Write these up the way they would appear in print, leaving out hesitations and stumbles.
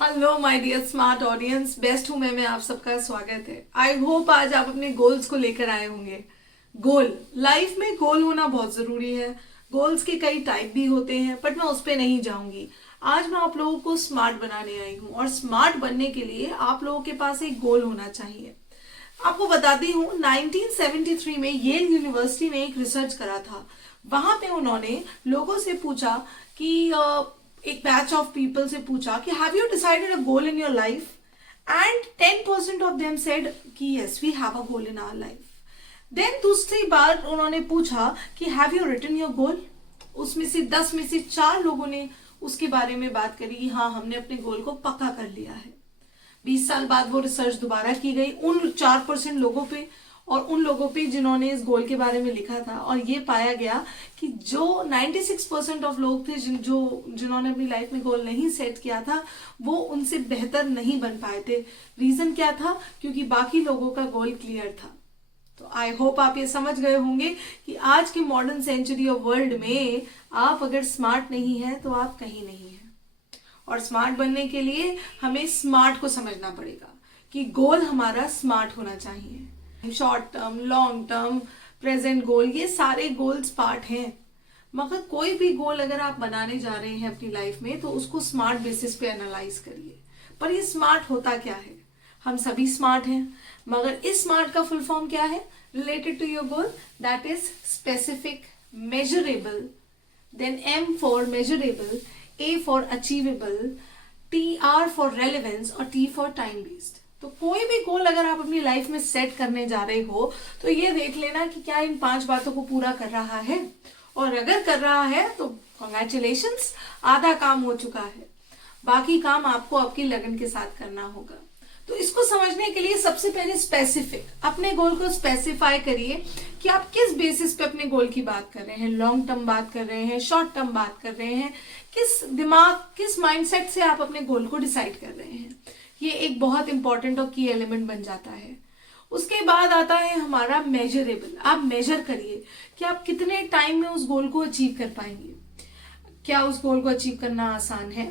Hello my dear smart audience, best हूं मैं आप सबका स्वागत है। आई होप आज आप अपने गोल्स को लेकर आए होंगे। गोल लाइफ में गोल होना बहुत जरूरी है। गोल्स के कई टाइप भी होते हैं, बट मैं उस पर नहीं जाऊंगी। आज मैं आप लोगों को स्मार्ट बनाने आई हूँ, और स्मार्ट बनने के लिए आप लोगों के पास एक गोल होना चाहिए। आपको बताती हूँ, 1973 में येल यूनिवर्सिटी ने एक रिसर्च करा था। वहां पे उन्होंने लोगों से पूछा कि एक बैच ऑफ पीपल से पूछा कि have you decided a goal in your life, and 10% of them said कि yes we have a goal in our life. Then दूसरी बार उन्होंने पूछा कि have you written your goal. उसमें से 10 में से 4 लोगों ने उसके बारे में बात करी कि हाँ, हमने अपने गोल को पक्का कर लिया है। 20 साल बाद वो रिसर्च दोबारा की गई उन 4% लोगों पे और उन लोगों पे जिन्होंने इस गोल के बारे में लिखा था, और ये पाया गया कि जो 96% ऑफ लोग थे जिन्होंने अपनी लाइफ में गोल नहीं सेट किया था, वो उनसे बेहतर नहीं बन पाए थे। रीजन क्या था? क्योंकि बाकी लोगों का गोल क्लियर था। तो आई होप आप ये समझ गए होंगे कि आज के मॉडर्न सेंचुरी ऑफ वर्ल्ड में आप अगर स्मार्ट नहीं है तो आप कहीं नहीं है। और स्मार्ट बनने के लिए हमें स्मार्ट को समझना पड़ेगा कि गोल हमारा स्मार्ट होना चाहिए। Short term, long term, present goal, ये सारे गोल्स पार्ट हैं। मगर कोई भी गोल अगर आप बनाने जा रहे हैं अपनी लाइफ में, तो उसको स्मार्ट बेसिस पे एनालाइज करिए। पर ये स्मार्ट होता क्या है? हम सभी स्मार्ट हैं, मगर इस स्मार्ट का फुल फॉर्म क्या है? Related to your goal, that is specific, measurable, then M for measurable, A for achievable, TR for relevance और T फॉर टाइम बेस्ड। तो कोई भी गोल अगर आप अपनी लाइफ में सेट करने जा रहे हो, तो ये देख लेना कि क्या इन 5 बातों को पूरा कर रहा है। और अगर कर रहा है तो कॉन्ग्रेचुलेशंस, आधा काम हो चुका है। बाकी काम आपको आपकी लगन के साथ करना होगा। तो इसको समझने के लिए सबसे पहले स्पेसिफिक, अपने गोल को स्पेसिफाई करिए कि आप किस बेसिस पे अपने गोल की बात कर रहे हैं। लॉन्ग टर्म बात कर रहे हैं, शॉर्ट टर्म बात कर रहे हैं, किस माइंडसेट से आप अपने गोल को डिसाइड कर रहे हैं। ये एक बहुत इंपॉर्टेंट और की एलिमेंट बन जाता है। उसके बाद आता है हमारा मेजरेबल। आप मेजर करिए कि आप कितने टाइम में उस गोल को अचीव कर पाएंगे। क्या उस गोल को अचीव करना आसान है?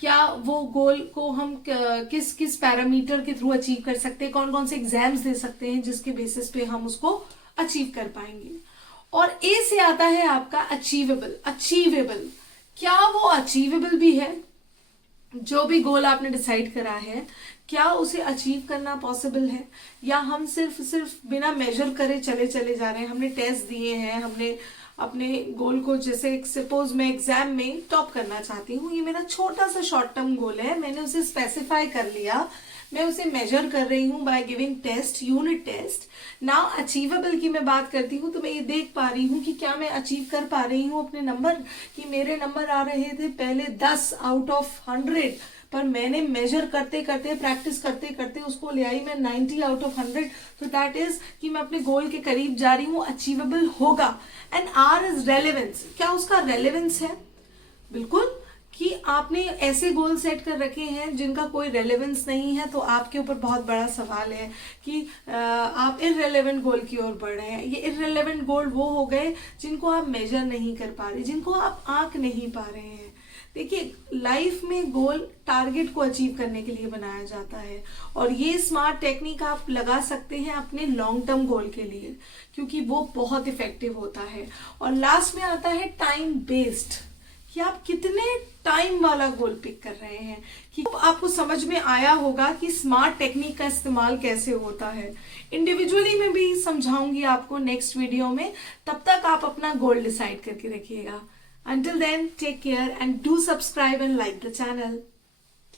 क्या वो गोल को हम किस किस पैरामीटर के थ्रू अचीव कर सकते हैं? कौन कौन से एग्जाम्स दे सकते हैं जिसके बेसिस पे हम उसको अचीव कर पाएंगे। और ए से आता है आपका अचीवेबल। अचीवेबल, क्या वो अचीवेबल भी है? जो भी गोल आपने डिसाइड करा है, क्या उसे अचीव करना पॉसिबल है, या हम सिर्फ बिना मेजर करे चले जा रहे हैं। हमने टेस्ट दिए हैं, हमने अपने गोल को, जैसे सपोज मैं एग्जाम में टॉप करना चाहती हूँ, ये मेरा छोटा सा शॉर्ट टर्म गोल है, मैंने उसे स्पेसिफाई कर लिया, मैं उसे मेजर कर रही हूँ by giving test, unit test. Now achievable की मैं बात करती हूँ, तो मैं ये देख पा रही हूँ कि क्या मैं अचीव कर पा रही हूँ अपने नंबर। कि मेरे नंबर आ रहे थे पहले 10 आउट ऑफ 100, पर मैंने मेजर करते करते, प्रैक्टिस करते करते उसको ले आई मैं 90 आउट ऑफ 100। तो दैट इज कि मैं अपने गोल के करीब जा रही हूँ, अचीवेबल होगा। एंड R इज रेलेवेंस, क्या उसका रेलेवेंस है? बिल्कुल, कि आपने ऐसे गोल सेट कर रखे हैं जिनका कोई रेलेवेंस नहीं है, तो आपके ऊपर बहुत बड़ा सवाल है कि आप इररेलेवेंट गोल की ओर बढ़ रहे हैं। ये इररेलेवेंट गोल वो हो गए जिनको आप मेजर नहीं कर पा रहे, जिनको आप आंक नहीं पा रहे हैं। देखिए, लाइफ में गोल टारगेट को अचीव करने के लिए बनाया जाता है, और ये स्मार्ट टेक्निक आप लगा सकते हैं अपने लॉन्ग टर्म गोल के लिए, क्योंकि वो बहुत इफेक्टिव होता है। और लास्ट में आता है टाइम बेस्ड, कि आप कितने टाइम वाला गोल पिक कर रहे हैं। कि आपको समझ में आया होगा कि स्मार्ट टेक्निक का इस्तेमाल कैसे होता है। इंडिविजुअली मैं भी समझाऊंगी आपको नेक्स्ट वीडियो में। तब तक आप अपना गोल डिसाइड करके रखिएगा। Until then, take care and do subscribe and like the channel.